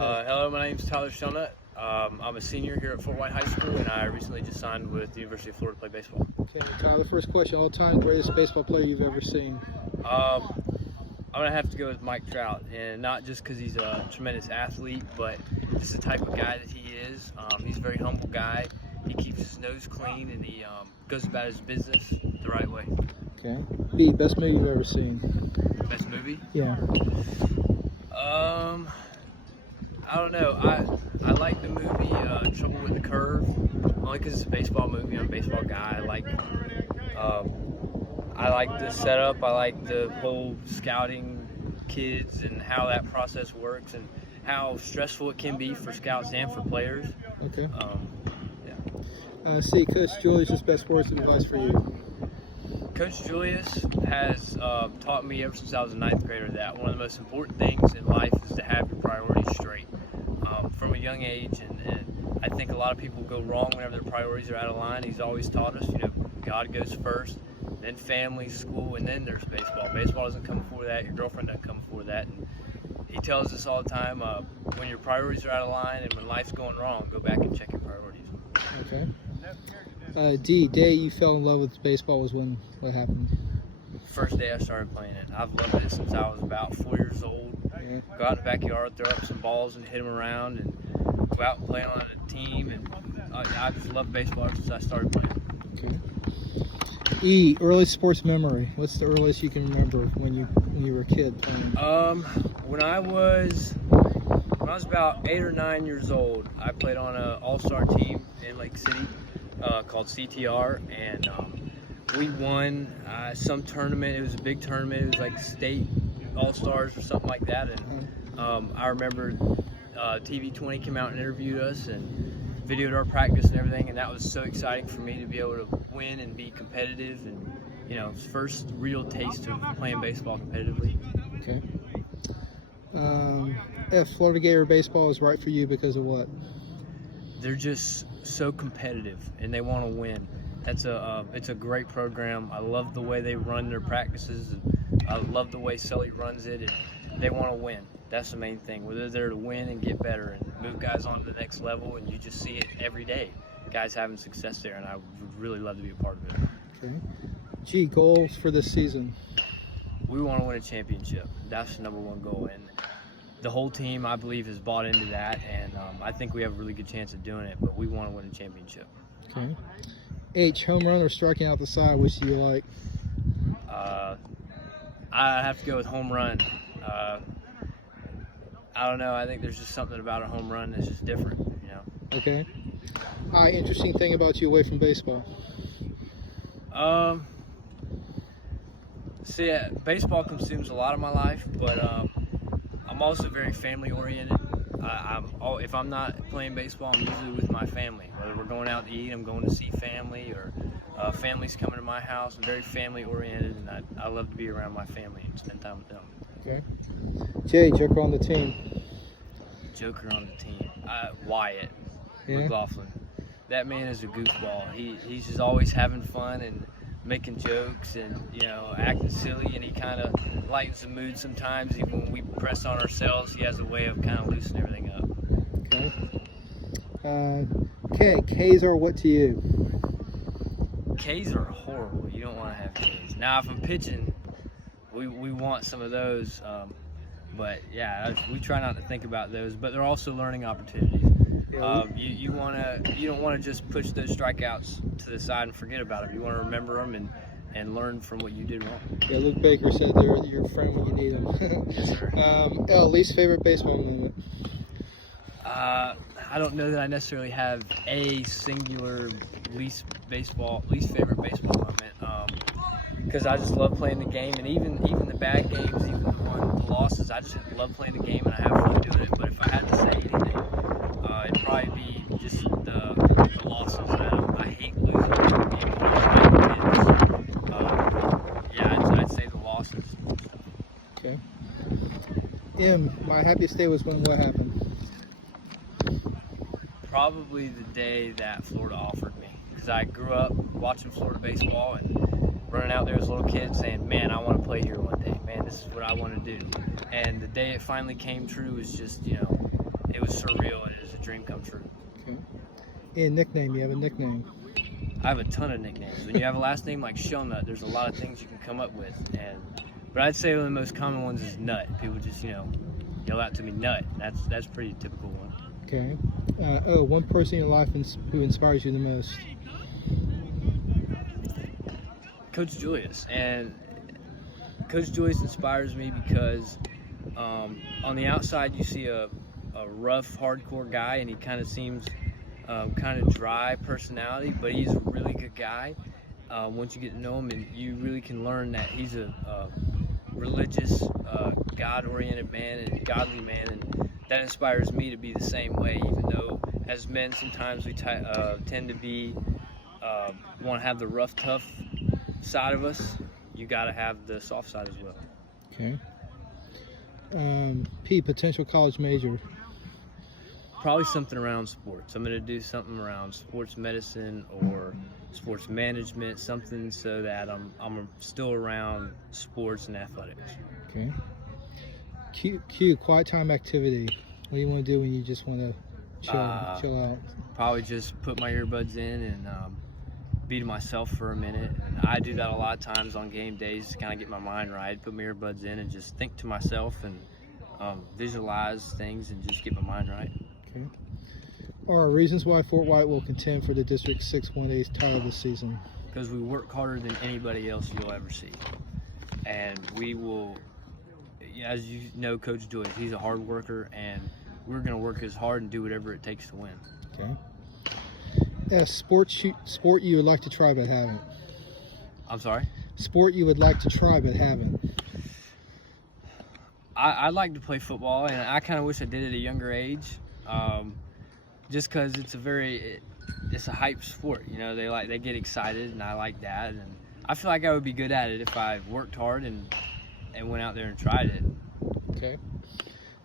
ahead. Hello, my name is Tyler Shelnut. I'm a senior here at Fort White High School, and I recently just signed with the University of Florida to play baseball. Okay, Tyler, first question, all-time greatest baseball player you've ever seen? I'm going to have to go with Mike Trout, and not just because he's a tremendous athlete, but just the type of guy that he is. He's a very humble guy. He keeps his nose clean, and he goes about his business the right way. Okay. B, best movie you've ever seen? Best movie? Yeah. I don't know. I like the movie Trouble with the Curve, only because it's a baseball movie. I'm a baseball guy. I like the setup. I like the whole scouting kids and how that process works and how stressful it can be for scouts and for players. Okay. Yeah. C, Coach Julius' best words of advice for you? Coach Julius has taught me ever since I was a ninth grader that one of the most important things in life is to have your priorities straight from a young age, and I think a lot of people go wrong whenever their priorities are out of line. He's always taught us, God goes first, then family, school, and then there's baseball. Baseball doesn't come before that. Your girlfriend doesn't come before that. And he tells us all the time, when your priorities are out of line and when life's going wrong, go back and check your priorities. Okay. D, day you fell in love with baseball was when what happened? First day I started playing it. I've loved it since I was about 4 years old. Yeah. Go out in the backyard, throw up some balls and hit them around, and go out and play on a team. And I've just loved baseball ever since I started playing. Okay. E, early sports memory. What's the earliest you can remember when you were a kid playing? When I was about 8 or 9 years old, I played on an all-star team in Lake City called CTR, and we won some tournament. It was a big tournament. It was like state all-stars or something like that. And I remember TV 20 came out and interviewed us and videoed our practice and everything, and that was so exciting for me to be able to win and be competitive, and first real taste of playing baseball competitively. Okay. F, Florida Gator baseball is right for you because of what? They're just so competitive and they want to win. It's a great program. I love the way they run their practices. I love the way Sully runs it, and they want to win. That's the main thing. They're there to win and get better and move guys on to the next level, and you just see it every day. Guys having success there, and I would really love to be a part of it. Okay. G, goals for this season? We want to win a championship. That's the number one goal, and the whole team, I believe, has bought into that, and I think we have a really good chance of doing it, but we want to win a championship. Okay. H, home run or striking out the side, which do you like? I have to go with home run. I don't know. I think there's just something about a home run that's just different, Okay. Interesting thing about you away from baseball? Baseball consumes a lot of my life, but I'm also very family-oriented. If I'm not playing baseball, I'm usually with my family. Whether we're going out to eat, I'm going to see family, or family's coming to my house. I'm very family-oriented, and I love to be around my family and spend time with them. Okay. Jay, Joker on the team. Joker on the team. Wyatt McLaughlin. That man is a goofball. He's just always having fun and making jokes and acting silly, and he kind of lightens the mood sometimes. Even when we press on ourselves, he has a way of kind of loosening everything up. Okay. K's are what to you? K's are horrible. You don't want to have K's. Now, if I'm pitching, we want some of those, but yeah, we try not to think about those. But they're also learning opportunities. You don't want to just push those strikeouts to the side and forget about them. You want to remember them and learn from what you did wrong. Yeah, Luke Baker said they're your friend when you need them. Yes, sir. L, least favorite baseball moment? I don't know that I necessarily have a singular least favorite baseball moment, because I just love playing the game, and even the bad games, even the losses, I just love playing the game and I have fun doing it. But if I had to say anything, it'd probably be just the losses. I hate losing games. I'd say the losses. Okay. M, my happiest day was when what happened? Probably the day that Florida offered me, because I grew up watching Florida baseball and running out there as a little kid saying, man, I want to play here one day. Man, this is what I want to do. And the day it finally came true was just, it dream come true. Okay. And nickname, you have a nickname. I have a ton of nicknames. When you have a last name like Shelnut, there's a lot of things you can come up with. But I'd say one of the most common ones is Nut. People just, yell out to me, Nut. That's a pretty typical one. Okay. One person in your life who inspires you the most. Coach Julius. And Coach Julius inspires me because on the outside you see a rough, hardcore guy, and he kind of seems kind of dry personality, but he's a really good guy. Once you get to know him, and you really can learn that he's a religious, God-oriented man and godly man, and that inspires me to be the same way. Even though as men sometimes we tend to be want to have the rough, tough side of us, you got to have the soft side as well. Okay. P, potential college major. Probably something around sports. I'm going to do something around sports medicine or sports management, something so that I'm still around sports and athletics. Okay. Q, quiet time activity. What do you want to do when you just want to chill out? Probably just put my earbuds in and be to myself for a minute. And I do that a lot of times on game days to kind of get my mind right. Put my earbuds in and just think to myself and visualize things and just get my mind right. Okay. Are reasons why Fort White will contend for the District 6 1A title this season? Because we work harder than anybody else you'll ever see. And we will, as you know, Coach Joyce, he's a hard worker, and we're going to work as hard and do whatever it takes to win. Okay. Sport you would like to try but haven't? I'm sorry? Sport you would like to try but haven't? I'd like to play football, and I kind of wish I did it at a younger age. Just because it's a hype sport, they get excited, and I like that, and I feel like I would be good at it if I worked hard and went out there and tried it. Okay.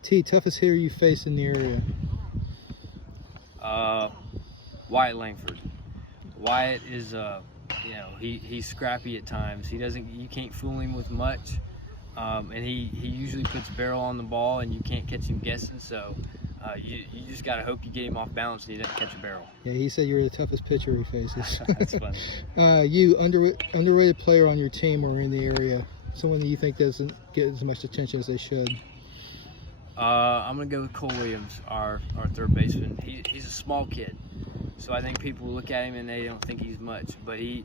T, toughest hitter you face in the area? Wyatt Langford. Wyatt is he's scrappy at times. You can't fool him with much, and he usually puts barrel on the ball, and you can't catch him guessing. So. You just got to hope you get him off balance and he doesn't catch a barrel. Yeah, he said you're the toughest pitcher he faces. That's funny. You, underrated player on your team or in the area, someone that you think doesn't get as much attention as they should? I'm going to go with Cole Williams, our third baseman. He's a small kid, so I think people look at him and they don't think he's much, but he's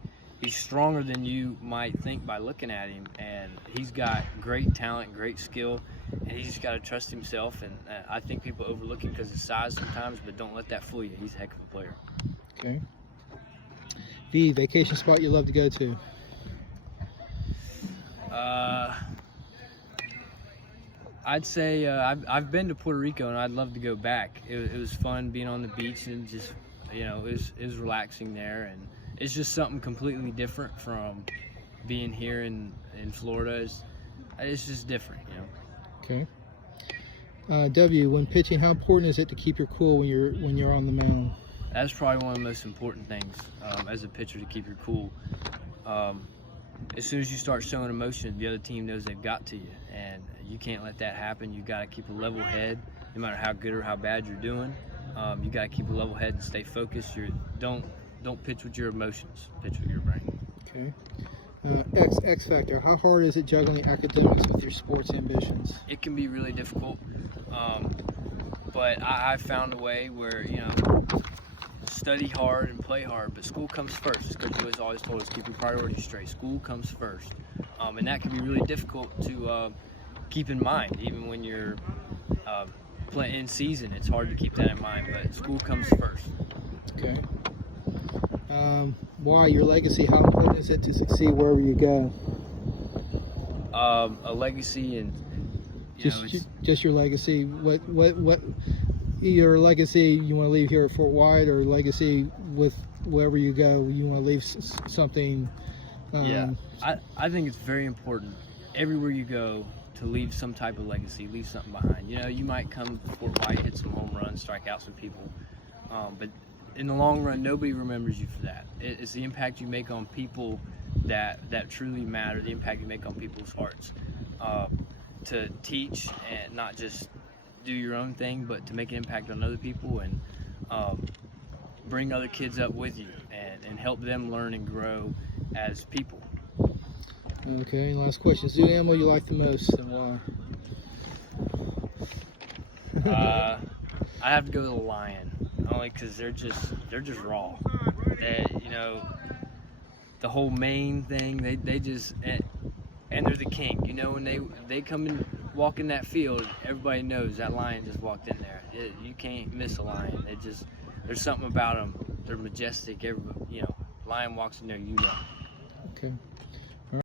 stronger than you might think by looking at him, and he's got great talent, great skill, and he's just got to trust himself, and I think people overlook him because of his size sometimes, but don't let that fool you. He's a heck of a player. Okay. V, vacation spot you love to go to? I'd say I've been to Puerto Rico, and I'd love to go back. It was fun being on the beach, and just, it was relaxing there, and it's just something completely different from being here in Florida. It's just different, Okay. W, when pitching, how important is it to keep your cool when you're on the mound? That's probably one of the most important things as a pitcher, to keep your cool. As soon as you start showing emotion, the other team knows they've got to you, and you can't let that happen. You got to keep a level head, no matter how good or how bad you're doing. You got to keep a level head and stay focused. Don't pitch with your emotions. Pitch with your brain. Okay. X factor. How hard is it juggling academics with your sports ambitions? It can be really difficult, but I've found a way where study hard and play hard, but school comes first. Coach was always told us, keep your priorities straight. School comes first, and that can be really difficult to keep in mind, even when you're in season. It's hard to keep that in mind, but school comes first. Okay. Why your legacy? How important is it to succeed wherever you go? A legacy, and just your legacy. What your legacy you want to leave here at Fort White, or legacy with wherever you go? You want to leave something? I think it's very important everywhere you go to leave some type of legacy, leave something behind. You might come to Fort White, hit some home runs, strike out some people, but in the long run, nobody remembers you for that. It's the impact you make on people that truly matter, the impact you make on people's hearts. To teach and not just do your own thing, but to make an impact on other people and bring other kids up with you and help them learn and grow as people. Okay, and last question. Zoo animal you like the most and why? I have to go to the lion, only because they're just raw. You know, the whole Maine thing, they just, and they're the king. You know, when they come and walk in that field, everybody knows that lion just walked in there. You can't miss a lion. There's something about them. They're majestic. Everybody, you know, lion walks in there, you know. Okay.